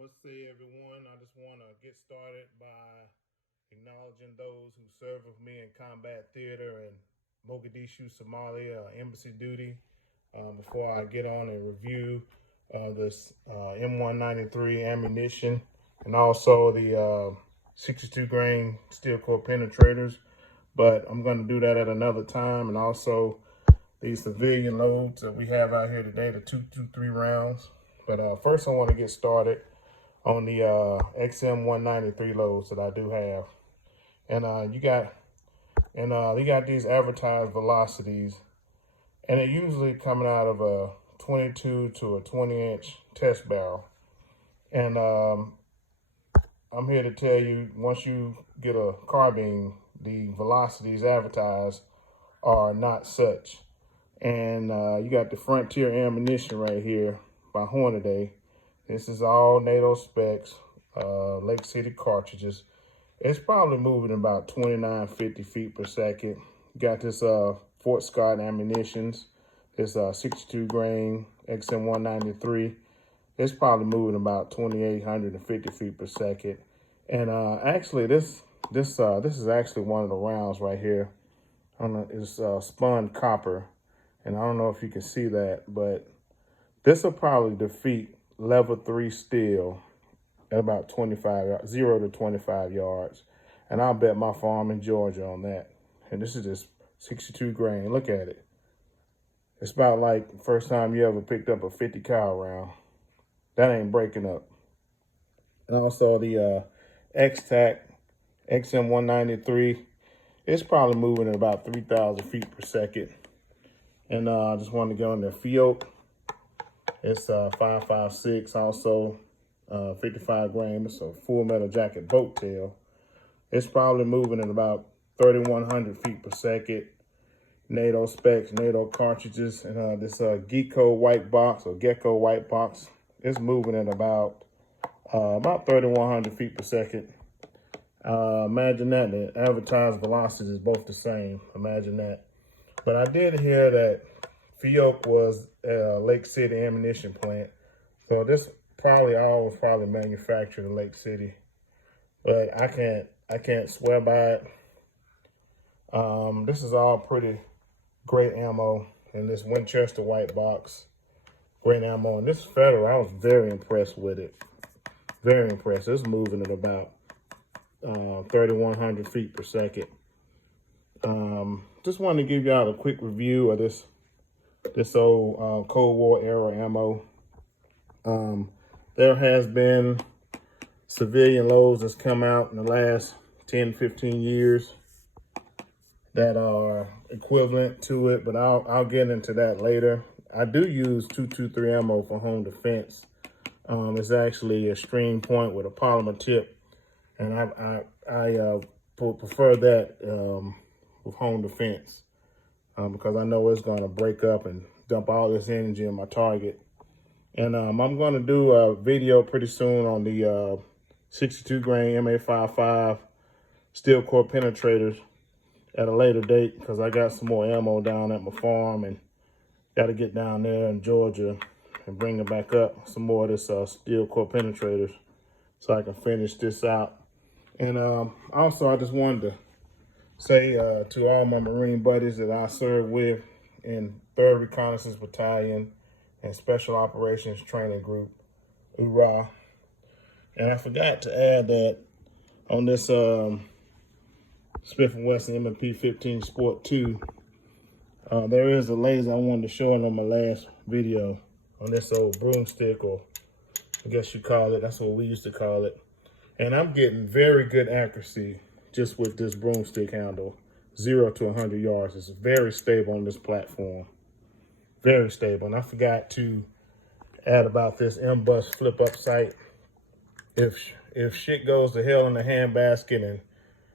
What's say, everyone? I just want to get started by acknowledging those who served with me in combat theater in Mogadishu, Somalia, embassy duty. Before I get on and review this M193 ammunition and also the 62 grain steel core penetrators, but I'm going to do that at another time. And also these civilian loads that we have out here today, the 223 rounds. But first I want to get started on the XM193 loads that I do have. And you got these advertised velocities, and they're usually coming out of a 22 to a 20-inch test barrel. And I'm here to tell you, once you get a carbine, the velocities advertised are not such. And you got the Frontier ammunition right here by Hornaday. This is all NATO specs, Lake City cartridges. It's probably moving about 2950 feet per second. You got this Fort Scott ammunitions. This 62 grain XM193. It's probably moving about 2850 feet per second. And actually, this is actually one of the rounds right here. I don't know, it's spun copper, and I don't know if you can see that, but this will probably defeat level 3 steel at about 0 to 25 yards. And I'll bet my farm in Georgia on that. And this is just 62 grain. Look at it. It's about like the first time you ever picked up a 50 cal round. That ain't breaking up. And also the X-Tac XM193. It's probably moving at about 3,000 feet per second. And I just wanted to go on the Fiat. It's 5.56, also 55 grain. It's a full metal jacket boat tail. It's probably moving at about 3,100 feet per second. NATO specs, NATO cartridges, and this Gecko white box or Gecko white box. It's moving at about 3,100 feet per second. Imagine that. The advertised velocity is both the same. Imagine that. But I did hear that Fiat was a Lake City ammunition plant. So this all was probably manufactured in Lake City. But I can't swear by it. This is all pretty great ammo in this Winchester white box. Great ammo. And this Federal, I was very impressed with it. Very impressed. It's moving at about 3,100 feet per second. Just wanted to give y'all a quick review of this old Cold War era ammo. There has been civilian loads that's come out in the last 10, 15 years that are equivalent to it, but I'll get into that later. I do use 223 ammo for home defense. It's actually a string point with a polymer tip, and I prefer that with home defense because I know it's going to break up and dump all this energy in my target. And I'm going to do a video pretty soon on the 62 grain MA55 steel core penetrators at a later date because I got some more ammo down at my farm and got to get down there in Georgia and bring it back up, some more of this steel core penetrators so I can finish this out. And also I just wanted to say to all my Marine buddies that I serve with in 3rd Reconnaissance Battalion and Special Operations Training Group, hoorah. And I forgot to add that on this Smith & Wesson M&P 15 Sport 2, there is a laser I wanted to show it on my last video on this old broomstick, or I guess you call it, that's what we used to call it. And I'm getting very good accuracy just with this broomstick handle, 0 to 100 yards. It's very stable on this platform. Very stable. And I forgot to add about this M-Bus flip-up sight. If shit goes to hell in the handbasket and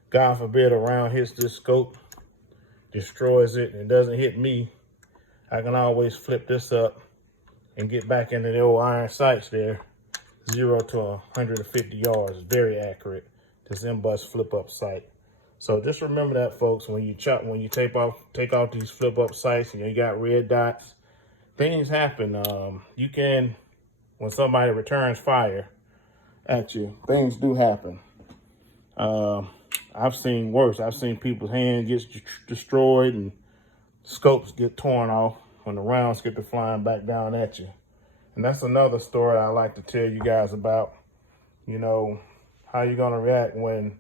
God forbid a round hits this scope, destroys it, and it doesn't hit me, I can always flip this up and get back into the old iron sights there. 0 to 150 yards. It's very accurate. This M-Bus flip-up sight. So just remember that, folks, when you take off these flip-up sights and you got red dots, things happen. You can, when somebody returns fire, at you. Things do happen. I've seen worse. I've seen people's hands get destroyed and scopes get torn off when the rounds get to flying back down at you. And that's another story I like to tell you guys about. You know, how you gonna react when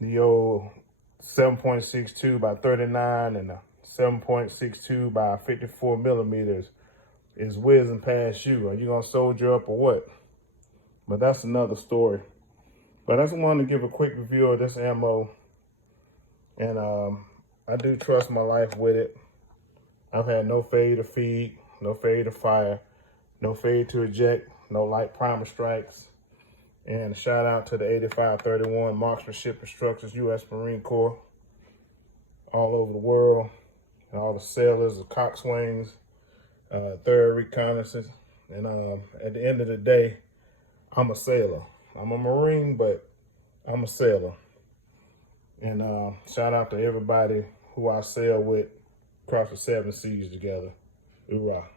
the old 7.62 by 39 and the 7.62 by 54 millimeters is whizzing past you? Are you gonna soldier up or what? But that's another story. But I just wanted to give a quick review of this ammo. And I do trust my life with it. I've had no failure to feed, no failure to fire, no failure to eject, no light primer strikes. And a shout out to the 8531 Marksmanship Instructors, U.S. Marine Corps, all over the world, and all the sailors, the coxswains, third reconnaissance. And at the end of the day, I'm a sailor. I'm a Marine, but I'm a sailor. And shout out to everybody who I sail with across the 7 seas together. Hoorah.